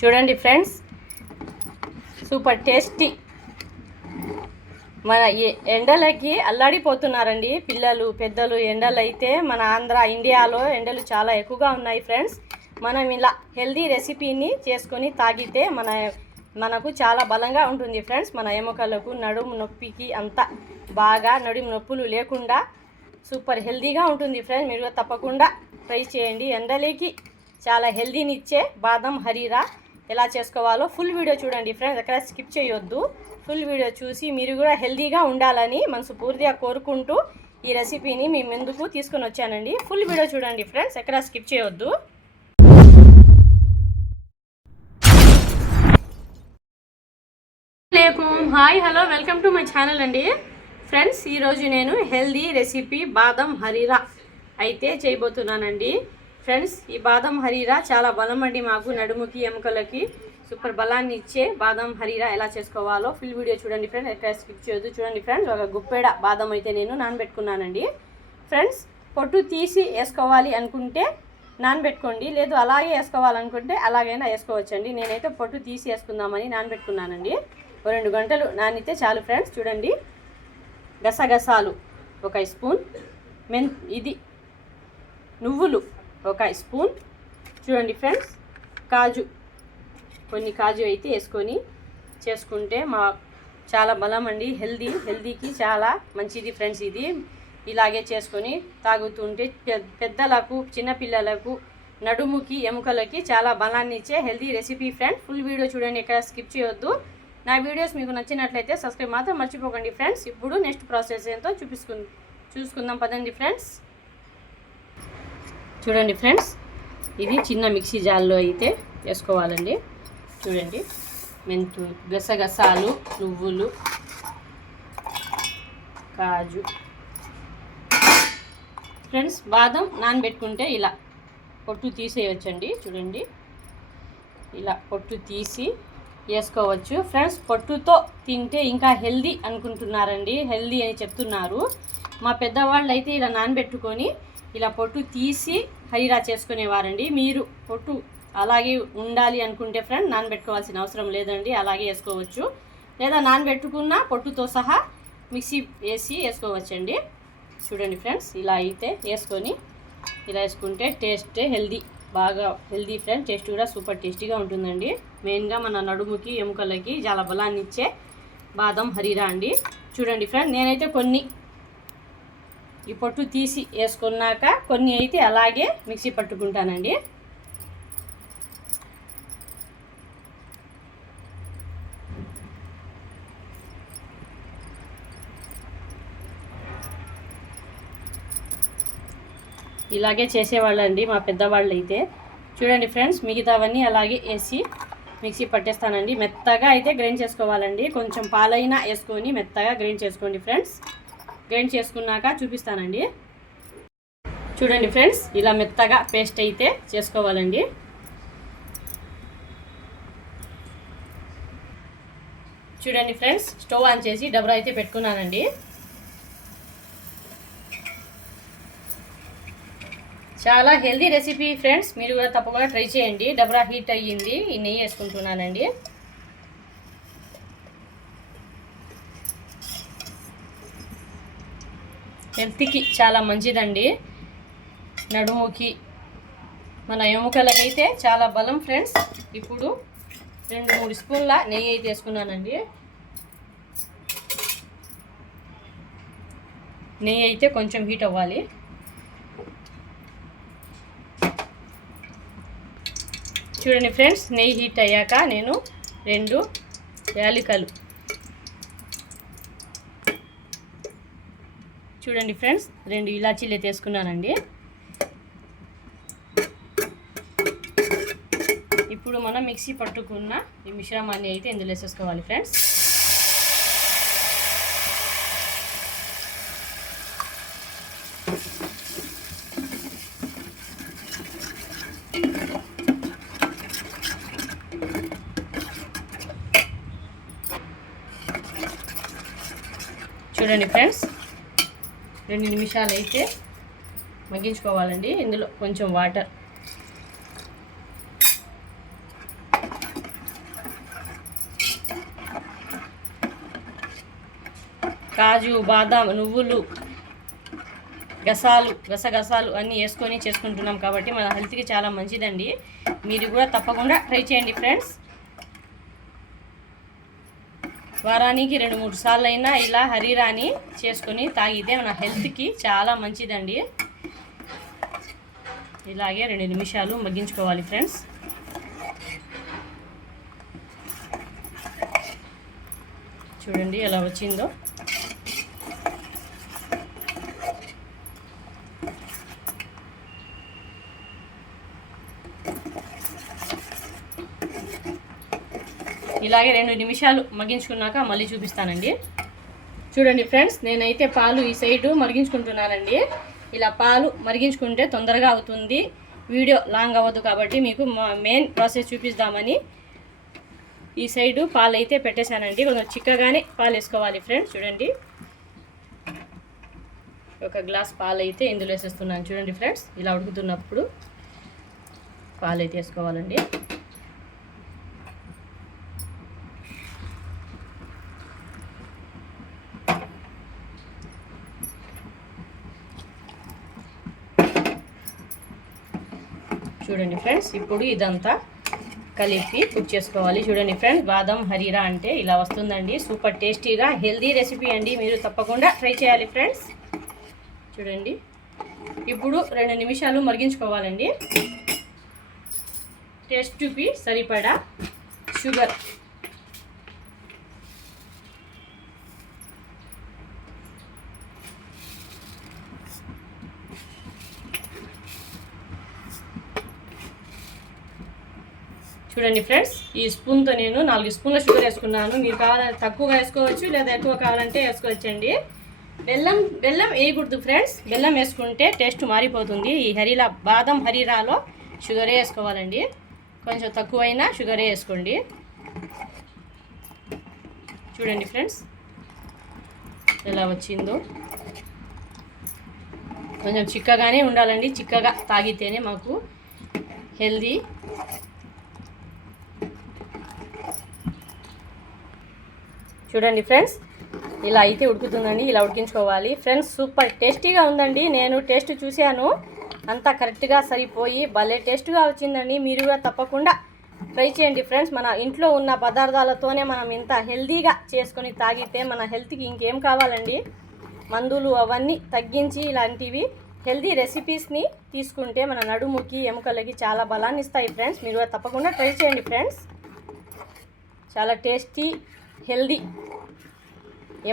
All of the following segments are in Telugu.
చూడండి ఫ్రెండ్స్, సూపర్ టేస్టీ. మన ఎండలకి అల్లాడిపోతున్నారండి పిల్లలు పెద్దలు. ఎండలు అయితే మన ఇండియాలో ఎండలు చాలా ఎక్కువగా ఉన్నాయి ఫ్రెండ్స్. మనం ఇలా హెల్దీ రెసిపీని చేసుకొని తాగితే మనకు చాలా బలంగా ఉంటుంది ఫ్రెండ్స్. మన ఎముకలకు నడుము నొప్పికి అంతా బాగా నడుము నొప్పులు లేకుండా సూపర్ హెల్దీగా ఉంటుంది ఫ్రెండ్స్. మీరు తప్పకుండా ట్రై చేయండి. ఎండలకి చాలా హెల్దీనిచ్చే బాదం హరీరా ఎలా చేసుకోవాలో ఫుల్ వీడియో చూడండి ఫ్రెండ్స్. ఎక్కడ స్కిప్ చేయొద్దు. ఫుల్ వీడియో చూసి మీరు కూడా హెల్దీగా ఉండాలని మనస్ఫూర్తిగా కోరుకుంటూ ఈ రెసిపీని మీ ముందుకు తీసుకొని వచ్చానండి. ఫుల్ వీడియో చూడండి ఫ్రెండ్స్, ఎక్కడ స్కిప్ చేయొద్దు. Hi hello, welcome to my channel అండి ఫ్రెండ్స్. ఈరోజు నేను హెల్దీ రెసిపీ బాదం హరీరా అయితే చేయబోతున్నానండి ఫ్రెండ్స్. ఈ బాదం హరీరా చాలా బలం అండి. మాకు నడుముకి ఎముకలకి సూపర్ బలాన్ని ఇచ్చే బాదం హరీరా ఎలా చేసుకోవాలో ఫుల్ వీడియో చూడండి ఫ్రెండ్స్, ఎక్కడ స్కిప్ చేయొద్దు. చూడండి ఫ్రెండ్స్, ఒక గుప్పెడ బాదం అయితే నేను నానబెట్టుకున్నానండి ఫ్రెండ్స్. పొట్టు తీసి వేసుకోవాలి అనుకుంటే నానబెట్టుకోండి, లేదు అలాగే వేసుకోవాలనుకుంటే అలాగైనా వేసుకోవచ్చండి. నేనైతే పొట్టు తీసి వేసుకుందామని నానబెట్టుకున్నానండి. 2 గంటలు నానితే చాలు ఫ్రెండ్స్. చూడండి, గసగసాలు 1 స్పూన్, ఇది నువ్వులు 1 స్పూన్. చూడండి ఫ్రెండ్స్, కొన్ని కాజు అయితే వేసుకొని చేసుకుంటే చాలా బలం అండి. హెల్దీకి చాలా మంచిది ఫ్రెండ్స్. ఇది ఇలాగే చేసుకొని తాగుతుంటే పెద్దలకు చిన్నపిల్లలకు నడుముకి ఎముకలకి చాలా బలాన్ని ఇచ్చే healthy recipe friends. Full video చూడండి, ఎక్కడ స్కిప్ చేయొద్దు. నా వీడియోస్ మీకు నచ్చినట్లయితే సబ్స్క్రైబ్ మాత్రం మర్చిపోకండి ఫ్రెండ్స్. ఇప్పుడు నెక్స్ట్ ప్రాసెస్ ఏంటో చూసుకుందాం పదండి ఫ్రెండ్స్. చూడండి ఫ్రెండ్స్, ఇది చిన్న మిక్సీ జార్లో అయితే వేసుకోవాలండి. చూడండి, గసగసాలు, నువ్వులు, కాజు ఫ్రెండ్స్. బాదం నానబెట్టుకుంటే ఇలా పొట్టు తీసేయచ్చండి. చూడండి, ఇలా పొట్టు తీసి వేసుకోవచ్చు ఫ్రెండ్స్. పొట్టుతో తింటే ఇంకా హెల్దీ అనుకుంటున్నారండి, హెల్దీ అని చెప్తున్నారు. మా పెద్దవాళ్ళు అయితే ఇలా నానబెట్టుకొని ఇలా పొట్టు తీసి హరీరా చేసుకునేవారండి. మీరు పొట్టు అలాగే ఉండాలి అనుకుంటే ఫ్రెండ్ నానబెట్టుకోవాల్సిన అవసరం లేదండి, అలాగే వేసుకోవచ్చు. లేదా నానబెట్టుకున్న పొట్టుతో సహా మిక్సీ వేసుకోవచ్చండి. చూడండి ఫ్రెండ్స్, ఇలా అయితే వేసుకొని ఇలా వేసుకుంటే టేస్ట్ బాగా హెల్దీ ఫ్రెండ్. టేస్ట్ కూడా సూపర్ టేస్టీగా ఉంటుందండి. మెయిన్గా మన నడుముకి ఎముకలకి చాలా బలాన్ని ఇచ్చే బాదం హరీరా అండి. చూడండి ఫ్రెండ్, నేనైతే కొన్ని ఈ పొట్టు తీసి వేసుకున్నాక కొన్ని అయితే అలాగే మిక్సీ పట్టుకుంటానండి. ఇలాగే చేసేవాళ్ళండి మా పెద్దవాళ్ళు అయితే. చూడండి ఫ్రెండ్స్, మిగతావన్నీ అలాగే వేసి మిక్సీ పట్టేస్తానండి. మెత్తగా అయితే గ్రైండ్ చేసుకోవాలండి. కొంచెం పాలైనా వేసుకొని మెత్తగా గ్రైండ్ చేసుకోండి ఫ్రెండ్స్. గ్రైండ్ చేసుకున్నాక చూపిస్తానండి. చూడండి ఫ్రెండ్స్, ఇలా మెత్తగా పేస్ట్ అయితే చేసుకోవాలండి. చూడండి ఫ్రెండ్స్, స్టవ్ ఆన్ చేసి డబరా అయితే పెట్టుకున్నానండి. చాలా హెల్దీ రెసిపీ ఫ్రెండ్స్, మీరు కూడా తప్పకుండా ట్రై చేయండి. డబరా హీట్ అయ్యింది, ఈ నెయ్యి వేసుకుంటున్నానండి. హెల్త్కి చాలా మంచిదండి. నడుముకి మన ఎముకలకైతే చాలా బలం ఫ్రెండ్స్. ఇప్పుడు 2-3 స్పూన్ల నెయ్యి అయితే వేసుకున్నానండి. నెయ్యి అయితే కొంచెం హీట్ అవ్వాలి. చూడండి ఫ్రెండ్స్, నెయ్యి హీట్ అయ్యాక నేను 2 యాలకులు, చూడండి ఫ్రెండ్స్ 2 ఇలాచీలు అయితే వేసుకున్నానండి. ఇప్పుడు మనం మిక్సీ పట్టుకున్న ఈ మిశ్రమాన్ని అయితే ఇందులో వేసేసుకోవాలి ఫ్రెండ్స్. చూడండి ఫ్రెండ్స్, 2 నిమిషాలు అయితే మగ్గించుకోవాలండి. ఇందులో కొంచెం వాటర్ కాజు, బాదాం, నువ్వులు, గసగసాలు అన్నీ వేసుకొని చేసుకుంటున్నాం కాబట్టి మన హెల్త్కి చాలా మంచిదండి. మీరు కూడా తప్పకుండా ట్రై చేయండి ఫ్రెండ్స్. వారానికి 2-3 సార్లు అయినా ఇలా హరీరాని చేసుకొని తాగితే మన హెల్త్కి చాలా మంచిదండి. ఇలాగే 2 నిమిషాలు మగ్గించుకోవాలి ఫ్రెండ్స్. చూడండి ఎలా వచ్చిందో. ఇలాగే 2 నిమిషాలు మగ్గించుకున్నాక మళ్ళీ చూపిస్తానండి. చూడండి ఫ్రెండ్స్, నేనైతే పాలు ఈ సైడు మరిగించుకుంటున్నానండి. ఇలా పాలు మరిగించుకుంటే తొందరగా అవుతుంది, వీడియో లాంగ్ అవ్వదు కాబట్టి మీకు మెయిన్ ప్రాసెస్ చూపిద్దామని ఈ సైడు పాలు అయితే పెట్టేశానండి. కొంచెం చిక్కగానే పాలు వేసుకోవాలి ఫ్రెండ్స్. చూడండి, 1 గ్లాస్ పాలు అయితే ఇందులో వేసేస్తున్నాను. చూడండి ఫ్రెండ్స్, ఇలా ఉడుకుతున్నప్పుడు పాలు అయితే వేసుకోవాలండి. చూడండి ఫ్రెండ్స్, ఇప్పుడు ఇదంతా కలిపి కుక్ చేసుకోవాలి. చూడండి ఫ్రెండ్స్, బాదం హరీరా అంటే ఇలా వస్తుందండి. సూపర్ టేస్టీగా హెల్దీ రెసిపీ అండి, మీరు తప్పకుండా ట్రై చేయాలి ఫ్రెండ్స్. చూడండి, ఇప్పుడు 2 నిమిషాలు మరిగించుకోవాలండి. టేస్ట్కి సరిపడా షుగర్, చూడండి ఫ్రెండ్స్, ఈ స్పూన్తో నేను 4 స్పూన్ల షుగర్ వేసుకున్నాను. మీరు కావాలంటే తక్కువగా వేసుకోవచ్చు, లేదా ఎక్కువ కావాలంటే వేసుకోవచ్చండి. బెల్లం వేయకూడదు ఫ్రెండ్స్. బెల్లం వేసుకుంటే టేస్ట్ మారిపోతుంది. ఈ బాదం హరీరాలో షుగరే వేసుకోవాలండి. కొంచెం తక్కువైనా షుగరే వేసుకోండి. చూడండి ఫ్రెండ్స్ ఎలా వచ్చిందో. కొంచెం చిక్కగానే ఉండాలండి, చిక్కగా తాగితేనే మాకు హెల్దీ. చూడండి ఫ్రెండ్స్, ఇలా అయితే ఉడుకుతుందండి. ఇలా ఉడికించుకోవాలి ఫ్రెండ్స్. సూపర్ టేస్టీగా ఉందండి. నేను టేస్ట్ చూశాను, అంతా కరెక్ట్గా సరిపోయి భలే టేస్ట్గా వచ్చిందండి. మీరు కూడా తప్పకుండా ట్రై చేయండి ఫ్రెండ్స్. మన ఇంట్లో ఉన్న పదార్థాలతోనే మనం ఇంత హెల్దీగా చేసుకొని తాగితే మన హెల్త్కి ఇంకేం కావాలండి. మందులు అవన్నీ తగ్గించి ఇలాంటివి హెల్దీ రెసిపీస్ని తీసుకుంటే మన నడుముకి, ఎముకలకి చాలా బలాన్ని ఇస్తాయి ఫ్రెండ్స్. మీరు కూడా తప్పకుండా ట్రై చేయండి ఫ్రెండ్స్. చాలా టేస్టీ, హెల్దీ,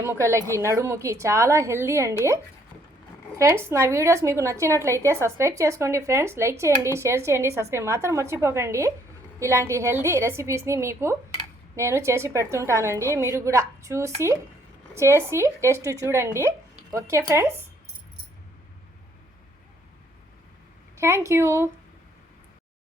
ఎముకలకి, నడుముకి చాలా హెల్దీ అండి ఫ్రెండ్స్. నా వీడియోస్ మీకు నచ్చినట్లయితే సబ్స్క్రైబ్ చేసుకోండి ఫ్రెండ్స్. లైక్ చేయండి, షేర్ చేయండి, సబ్స్క్రైబ్ మాత్రం మర్చిపోకండి. ఇలాంటి హెల్దీ రెసిపీస్ని మీకు నేను చేసి పెడుతుంటానండి. మీరు కూడా చేసి టేస్ట్ చూడండి. Okay friends, thank you.